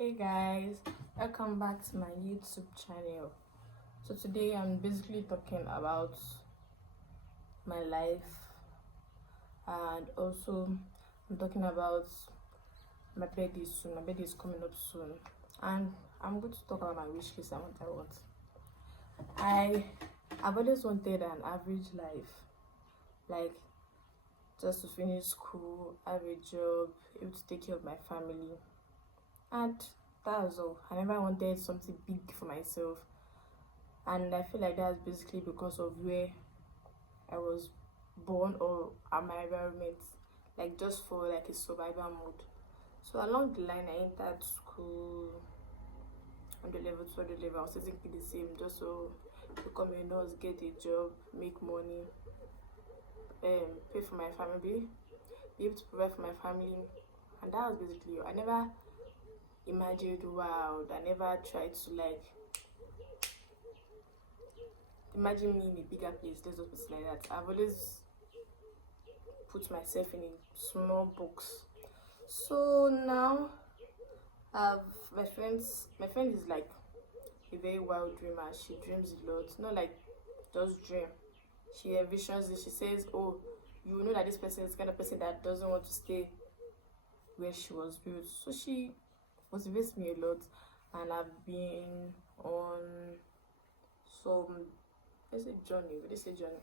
Hey guys, welcome back to my YouTube channel. So today I'm basically talking about my life, and also I'm talking about my birthday soon. My birthday is coming up soon, and I'm going to talk about my wish list and what I want. I've always wanted an average life, like just to finish school, have a job, able to take care of my family, and that was all. I never wanted something big for myself, and I feel like that's basically because of where I was born or at my environment, like just for like a survival mode. So along the line, I entered school on the level 2 level. I was basically the same, just so become a nurse, get a job, make money, pay for my family, be able to provide for my family, and that was basically it. I never imagined wow. I never tried to like imagine me in a bigger place. Let's just put it like that. I've always put myself in a small box. So now I've my friend is like a very wild dreamer. She dreams a lot, not like just dream. She envisions it. She says, oh, you know that this person is the kind of person that doesn't want to stay where she was built. So she motivates me a lot, and I've been on some, let's say journey.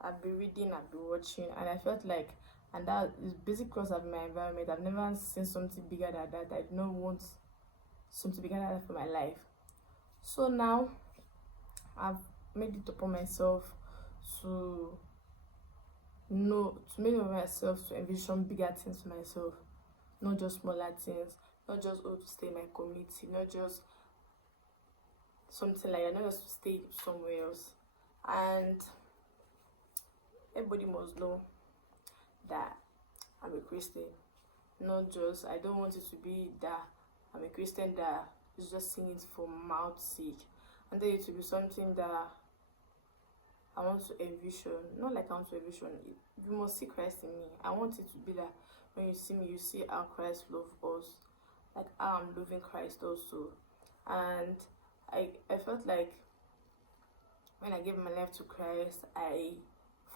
I've been reading, I've been watching, and I felt like, and that is basic because of my environment. I've never seen something bigger than that. I do not want something bigger than that for my life. So now I've made it upon myself to to make it myself to envision bigger things for myself, not just smaller things, not just to stay in my community, not just something like that, not just to stay somewhere else. And everybody must know that I'm a Christian. Not just, I don't want it to be that I'm a Christian that is just saying it for mouth's sake. I want it to be something that I want to envision. Not like I want to envision. You must see Christ in me. I want it to be that when you see me, you see how Christ loves us, like how I'm loving Christ also. And I felt like when I gave my life to Christ, I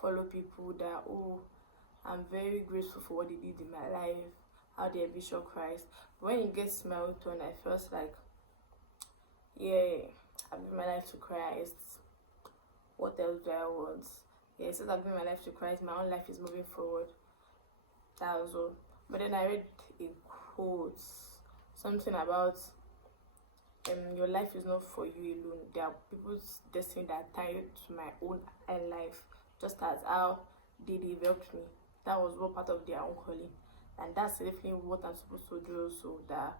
follow people that, oh, I'm very grateful for what they did in my life, how they envision Christ. But when it gets to my own turn, I felt like, yeah, I've given my life to Christ. What else do I want? Yeah, since I've given my life to Christ, my own life is moving forward. That was all. But then I read a quote, something about your life is not for you alone. There are people's destiny that are tied to my own life, just as how they developed me. That was one part of their own calling, and that's definitely what I'm supposed to do. So that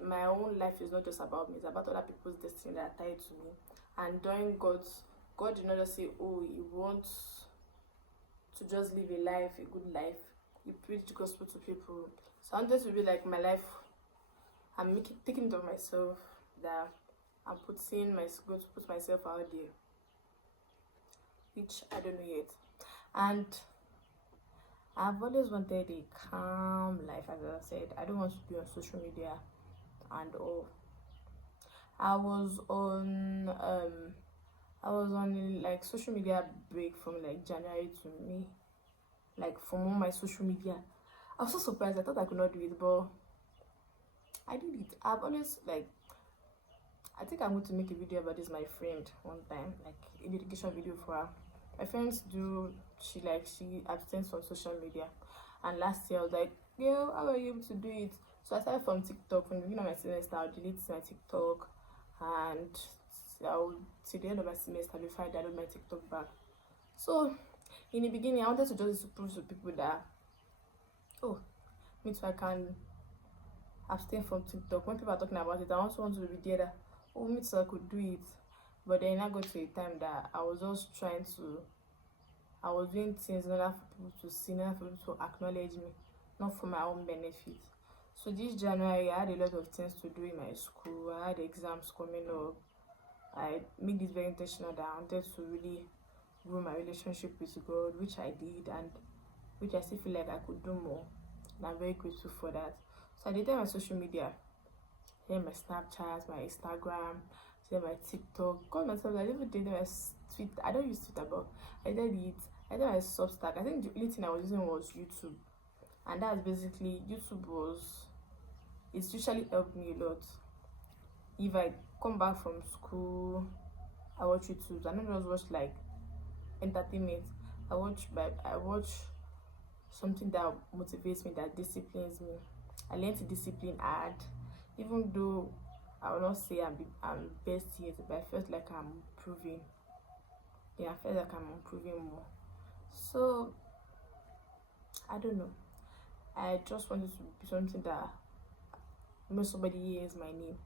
my own life is not just about me; it's about other people's destiny that are tied to me. And during God did not just say, "Oh, He wants to just live a life, a good life." He preached the gospel to people. So I wanted to be like my life. I'm taking it of myself that I'm going to put myself out there, which I don't know yet. And I've always wanted a calm life, as I said. I don't want to be on social media and all. I was on like social media break from like January to May, like from all my social media. I was so surprised. I thought I could not do it, but I did it. I've always like, I think I'm going to make a video about this my friend one time, like a dedication video for her. My friends do, she abstains from social media, and last year I was like, girl, how are you able to do it? So I started from TikTok. From the beginning of my semester, I'll delete my TikTok, and I'll till the end of my semester before I download my TikTok back. So in the beginning, I wanted to just prove to people that, oh, me too, I can abstain from TikTok. When people are talking about it, I also want to be there that, oh, me too, I could do it. But then I got to a time that I was just I was doing things in order for people to see, in order for people to acknowledge me, not for my own benefit. So this January, I had a lot of things to do in my school. I had exams coming up. I made this very intentional that I wanted to really grow my relationship with God, which I did, and which I still feel like I could do more. And I'm very grateful for that. So I did that on social media. then my Snapchat, my Instagram, then my TikTok. God myself, I never did my Twitter. I don't use Twitter, but I did it. I did my Substack. I think the only thing I was using was YouTube, and that's basically YouTube was. It's usually helped me a lot. If I come back from school, I watch YouTube. I don't just watch like entertainment. I watch something that motivates me, that disciplines me. I learn to discipline hard, even though I will not say I'm best yet, but I felt like I'm improving. Yeah, I felt like I'm improving more. So I don't know. I just wanted to be something that when somebody hears my name,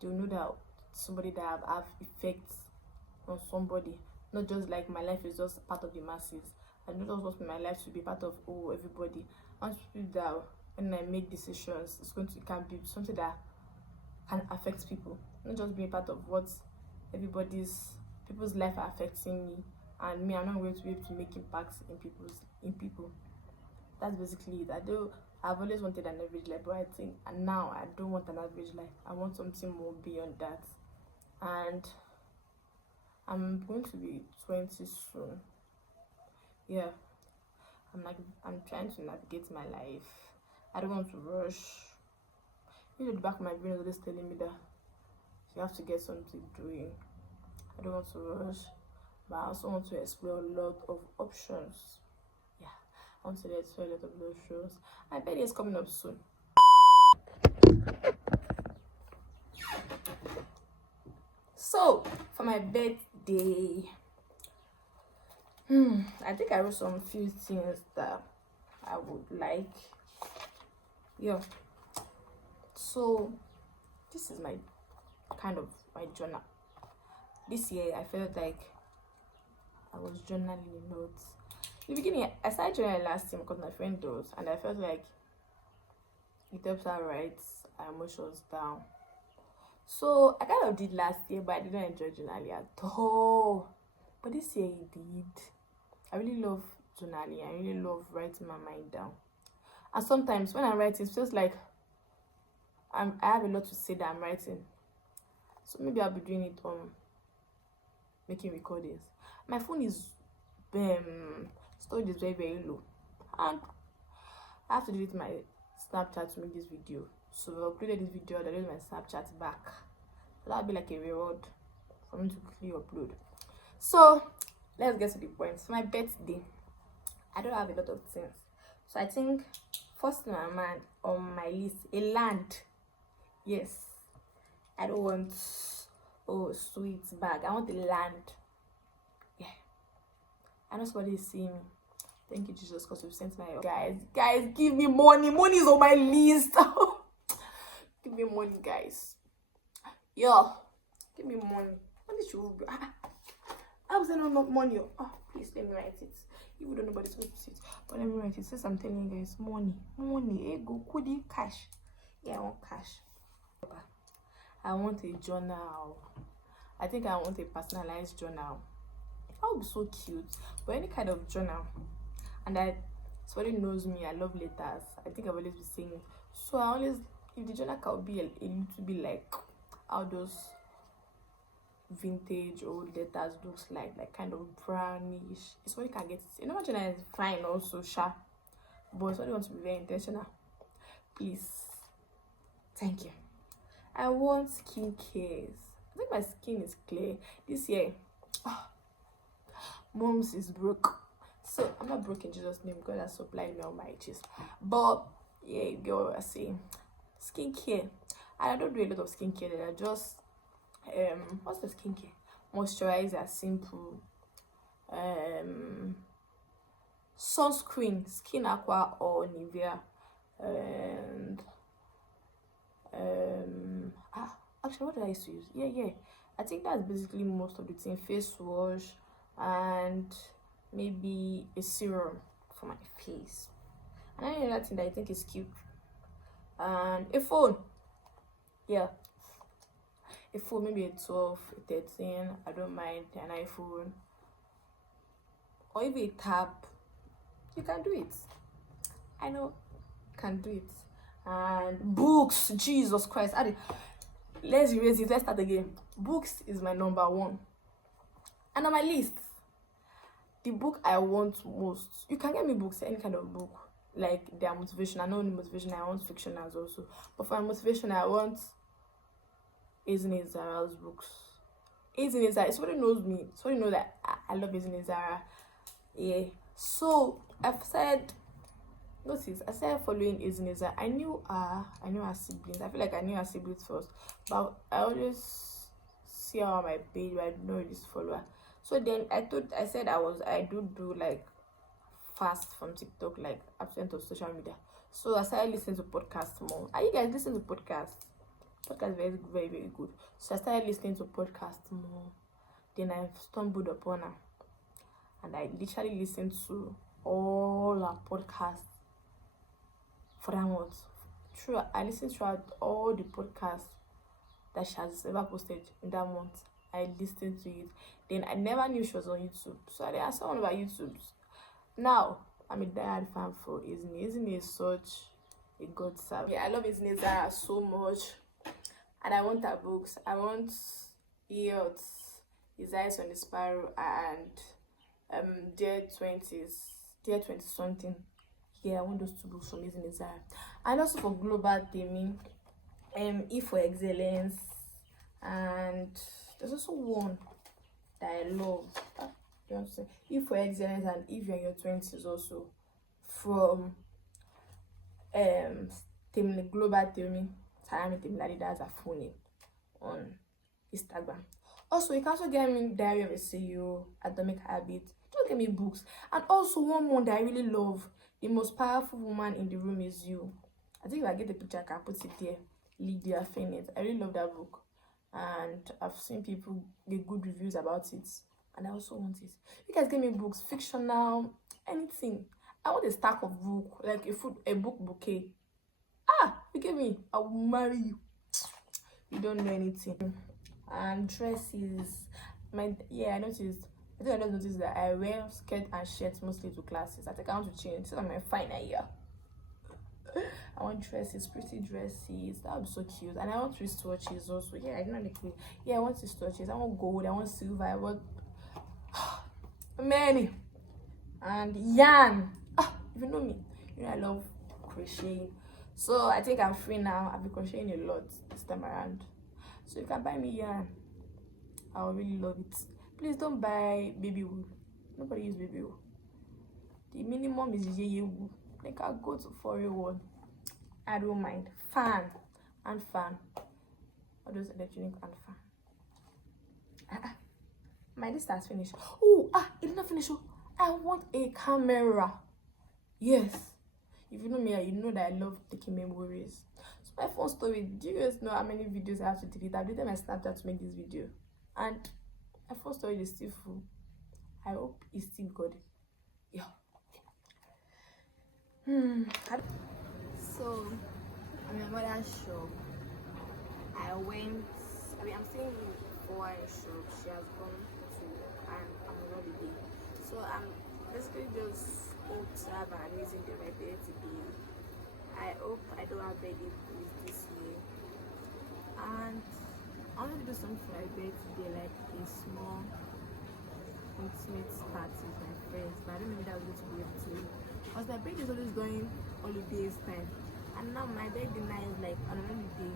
they'll know that somebody that have effects on somebody. Not just like my life is just part of the masses. I don't just want my life to be part of everybody. I want people that when I make decisions, it can be something that can affect people. Not just being part of what people's life are affecting me, and me, I'm not going to be able to make impacts in people. That's basically it. I've always wanted an average life, but I think, and now I don't want an average life. I want something more beyond that. And I'm going to be 20 soon. Yeah, I'm trying to navigate my life. I don't want to rush. You know, the back of my brain is always telling me that you have to get something doing. I don't want to rush, but I also want to explore a lot of options. Yeah, I want to explore a lot of options. My birthday is coming up soon. So for my birthday, I think I wrote some few things that I would like. Yeah. So this is my journal. This year I felt like I was journaling a lot. In the beginning, I started journaling last year because my friend does, and I felt like it helps her write her emotions down. So I kind of did last year, but I didn't enjoy journaling at all. But this year I did. I really love journaling. I really love writing my mind down. And sometimes when I'm writing, it feels like I have a lot to say that I'm writing. So maybe I'll be doing it on making recordings. My phone is storage is very, very low, and I have to delete my Snapchat to make this video. So I've uploaded this video, I'll delete my Snapchat back. So that'll be like a reward for me to quickly upload. So let's get to the point. For my birthday, I don't have a lot of things. So I think first on my list, a land. Yes. I don't want sweet bag. I want a land. Yeah. I know somebody is seeing me. Thank you, Jesus, because you've sent my guys, give me money. Money is on my list. Give me money, guys. Yo, give me money. Money should be. I was not money. Oh, please let me write it. You don't know nobody's going to see it, but let me write it. Since I'm telling you guys, money. Hey, go kudi cash. Yeah, I want cash. I want a journal. I think I want a personalized journal. That would be so cute. But any kind of journal. And somebody knows me, I love letters. I think I've always been saying it. So I always, if the journal can be a little bit like how those vintage old letters looks like kind of brownish. It's what you can get it. You know, journal is fine also, sure. But somebody wants to be very intentional. Please. Thank you. I want skincare. I think my skin is clear. This year, mom's is broke. So I'm not broke in Jesus' name. God has supplied me all my riches. But yeah, you get what I say. Skincare. I don't do a lot of skincare. I just what's the skincare? Moisturizer, simple. Sunscreen, Skin Aqua or Nivea, and actually, what did I used to use? Yeah, I think that's basically most of the thing. Face wash and maybe a serum for my face, and any other thing that I think is cute, and a phone. Yeah, a phone, maybe a 12, a 13. I don't mind an iPhone, or even a tab. You can do it. I know you can do it. And books, Jesus Christ. Let's erase it. Let's start again. Books is my number one. And on my list, the book I want most. You can get me books, any kind of book. Like they are motivation. I know only motivation. I want fictionals also. But for motivation, I want Izzy Zara's books. Izzy Zara. Somebody knows me. Somebody knows that I love Izzy Zara. Yeah. So I've said. Notice I started following Izzy Zara. I knew her siblings. I feel like I knew her siblings first, but I always see her on my page, but I don't really follow her. So then I said I do like fast from TikTok, like absent of social media. So I started listening to podcasts more. Are you guys listening to podcasts? Podcast is very, very, very good. So I started listening to podcasts more. Then I stumbled upon her, and I literally listened to all her podcasts for that month. I listened throughout all the podcasts that she has ever posted in that month. I listened to it. Then I never knew she was on YouTube. So I asked someone about YouTube. Now I'm a diehard fan for Izzy. Izzy is such a god servant. Yeah, I love Izzy Zara so much. And I want her books. I want His Eyes on the Sparrow, and Dear 20 something. Yeah, I want those two books from Izzy Zara. And also for global theming, E for Excellence, and there's also one that I love. You understand? E for Excellence and If You're in Your 20s also, from global theming. Salami Temilade, that's a full name on Instagram. Also, you can also get me Diary of a CEO, Atomic Habits. Don't get me books. And also one that I really love, The Most Powerful Woman in the Room Is You. I think if I get the picture, I can put it there. Lydia Fenet. I really love that book, and I've seen people get good reviews about it, and I also want it. You guys get me books, fictional, anything. I want a stack of book, like a book bouquet. You get me? I will marry you. You don't know anything. And dresses. I noticed. I think I just noticed that I wear skirt and shirts mostly to classes. I think I want to change. So I'm a final year. I want dresses, pretty dresses. That would be so cute. And I want wristwatches also. Yeah, I don't know. Yeah, I want wristwatches. I want gold. I want silver. I want many. And yarn. If you know me, you know I love crocheting. So I think I'm free now. I've been crocheting a lot this time around. So you can buy me yarn. I will really love it. Please don't buy baby wool. Nobody use baby wool. The minimum is yeye wool. Like I'll go to 4A1. I don't mind. Fan. All those electronic and fan. My list has finished. It did not finish. I want a camera. Yes. If you know me, you know that I love taking memories. So my phone storage, do you guys know how many videos I have to delete? I've deleted my Snapchat to make this video, and my phone storage is still full. I hope it's still good. Yeah. So I'm my mother's shop. I'm staying for a shop. She has gone to, and I'm on holiday. So I'm basically just hope to have an amazing day my day today. I hope I don't have any bills this year. And I want to do something for my birthday, like a small intimate party with my friends. But I don't know if that was going to be able to. Because my birthday is always going holidays time. And now my birthday night is like on a holiday.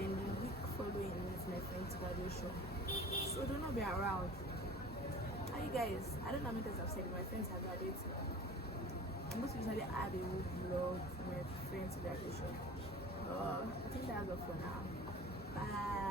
Then the week following is my friend's graduation. So do not be around. Hi guys, I don't know how many times I've said my friends have graduated. I most usually add a whole vlog for my friend's graduation. I think that's all for now. Bye.